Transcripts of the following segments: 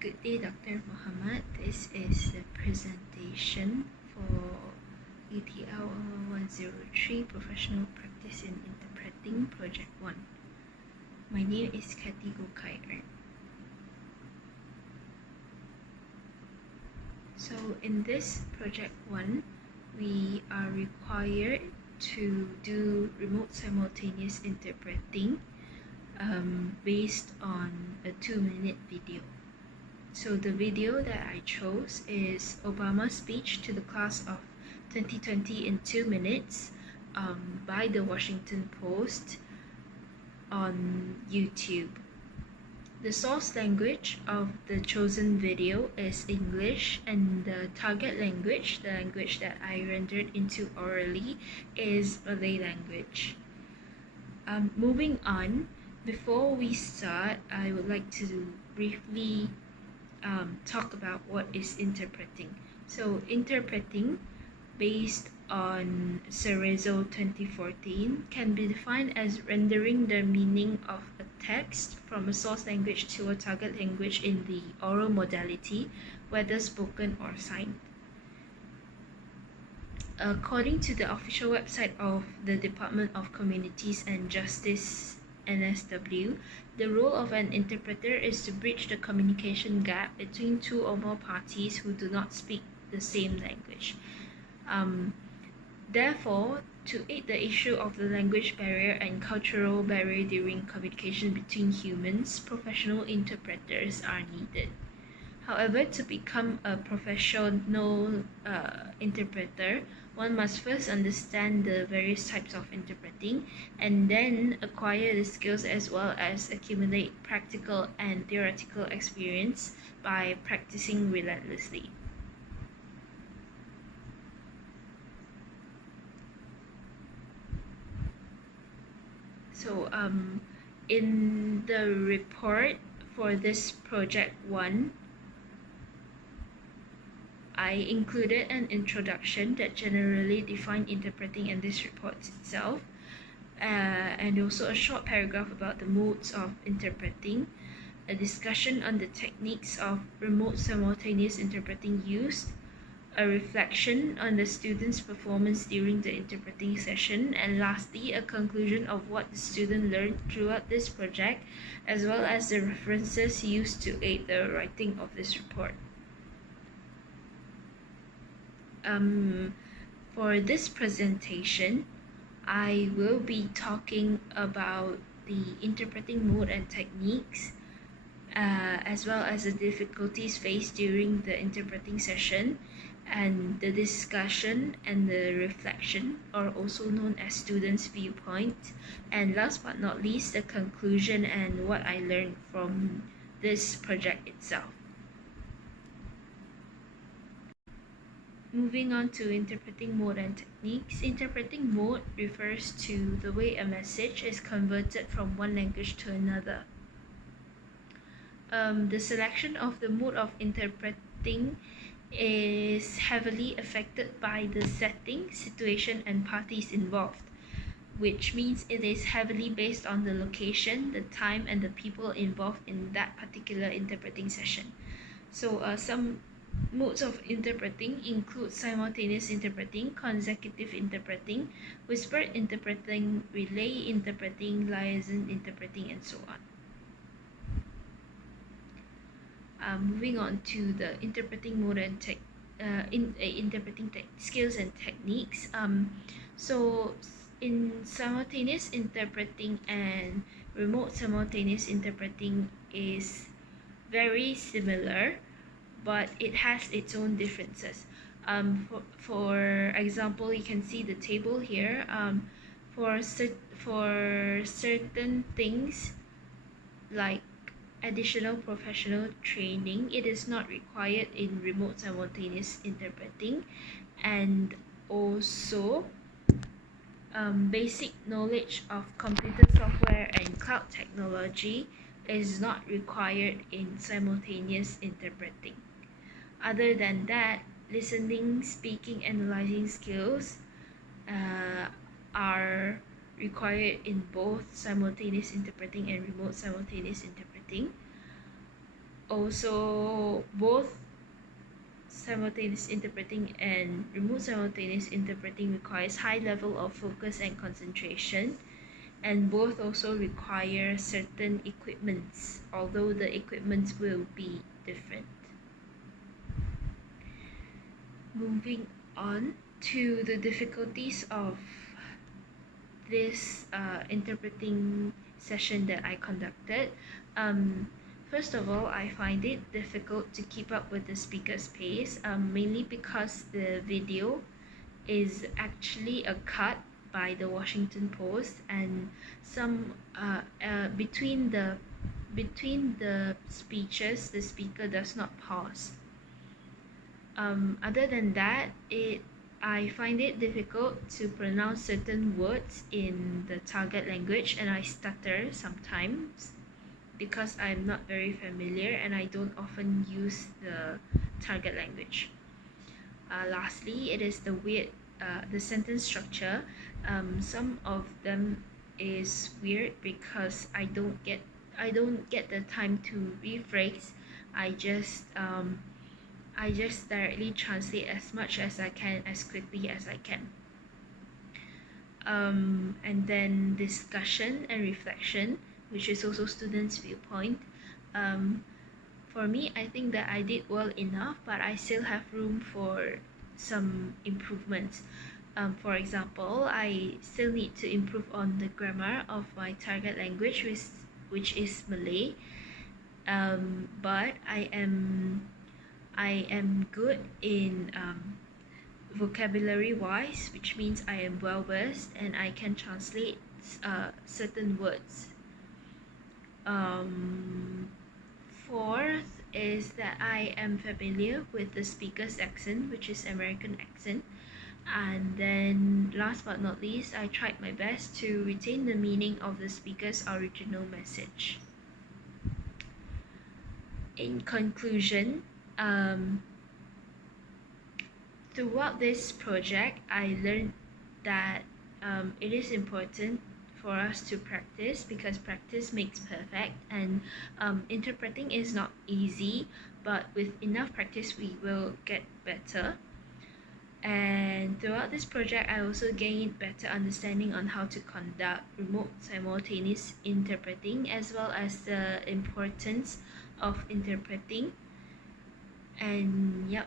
Good day, Dr. Muhammad. This is the presentation for ETL 103 Professional Practice in Interpreting Project 1. My name is Kathy Gokai. So in this Project 1, we are required to do remote simultaneous interpreting based on a 2-minute video. So the video that I chose is Obama's speech to the class of 2020 in 2 minutes by the Washington Post on YouTube. The source language of the chosen video is English, and the target language, the language that I rendered into orally, is Malay language. Moving on, before we start, I would like to briefly talk about what is interpreting. So interpreting, based on Cerezo 2014, can be defined as rendering the meaning of a text from a source language to a target language in the oral modality, whether spoken or signed. According to the official website of the Department of Communities and Justice, NSW, the role of an interpreter is to bridge the communication gap between two or more parties who do not speak the same language. Therefore, to aid the issue of the language barrier and cultural barrier during communication between humans, professional interpreters are needed. However, to become a professional interpreter, one must first understand the various types of interpreting and then acquire the skills as well as accumulate practical and theoretical experience by practicing relentlessly. So in the report for this project 1, I included an introduction that generally defined interpreting in this report itself, and also a short paragraph about the modes of interpreting, a discussion on the techniques of remote simultaneous interpreting used, a reflection on the student's performance during the interpreting session, and lastly, a conclusion of what the student learned throughout this project, as well as the references used to aid the writing of this report. For this presentation, I will be talking about the interpreting mode and techniques, as well as the difficulties faced during the interpreting session, and the discussion and the reflection, or also known as students' viewpoint, and last but not least, the conclusion and what I learned from this project itself. Moving on to interpreting mode and techniques. Interpreting mode refers to the way a message is converted from one language to another. The selection of the mode of interpreting is heavily affected by the setting, situation, and parties involved, which means it is heavily based on the location, the time, and the people involved in that particular interpreting session. So some modes of interpreting include simultaneous interpreting, consecutive interpreting, whispered interpreting, relay interpreting, liaison interpreting, and so on. Moving on to the interpreting mode and interpreting skills and techniques. So in simultaneous interpreting and remote simultaneous interpreting is very similar, but it has its own differences. For example, you can see the table here. For certain things like additional professional training, it is not required in remote simultaneous interpreting, and also basic knowledge of computer software and cloud technology is not required in simultaneous interpreting. Other than that, listening, speaking, analyzing skills are required in both simultaneous interpreting and remote simultaneous interpreting. Also, both simultaneous interpreting and remote simultaneous interpreting requires high level of focus and concentration, and both also require certain equipments, although the equipments will be different. Moving on to the difficulties of this interpreting session that I conducted. First of all, I find it difficult to keep up with the speaker's pace, mainly because the video is actually a cut by the Washington Post, and some between the speeches, the speaker does not pause. Other than that, I find it difficult to pronounce certain words in the target language, and I stutter sometimes because I'm not very familiar and I don't often use the target language. Lastly, it is the sentence structure. Some of them is weird because I don't get the time to rephrase. I just directly translate as much as I can, as quickly as I can. And then discussion and reflection, which is also students' viewpoint. For me, I think that I did well enough, but I still have room for some improvements. For example, I still need to improve on the grammar of my target language, which is Malay. But I am good in vocabulary wise, which means I am well versed and I can translate certain words. Fourth is that I am familiar with the speaker's accent, which is American accent. And then last but not least, I tried my best to retain the meaning of the speaker's original message. In conclusion, throughout this project, I learned that it is important for us to practice, because practice makes perfect, and interpreting is not easy, but with enough practice we will get better. And throughout this project, I also gained better understanding on how to conduct remote simultaneous interpreting, as well as the importance of interpreting. And yep,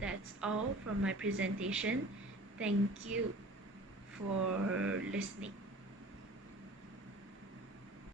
that's all from my presentation. Thank you for listening.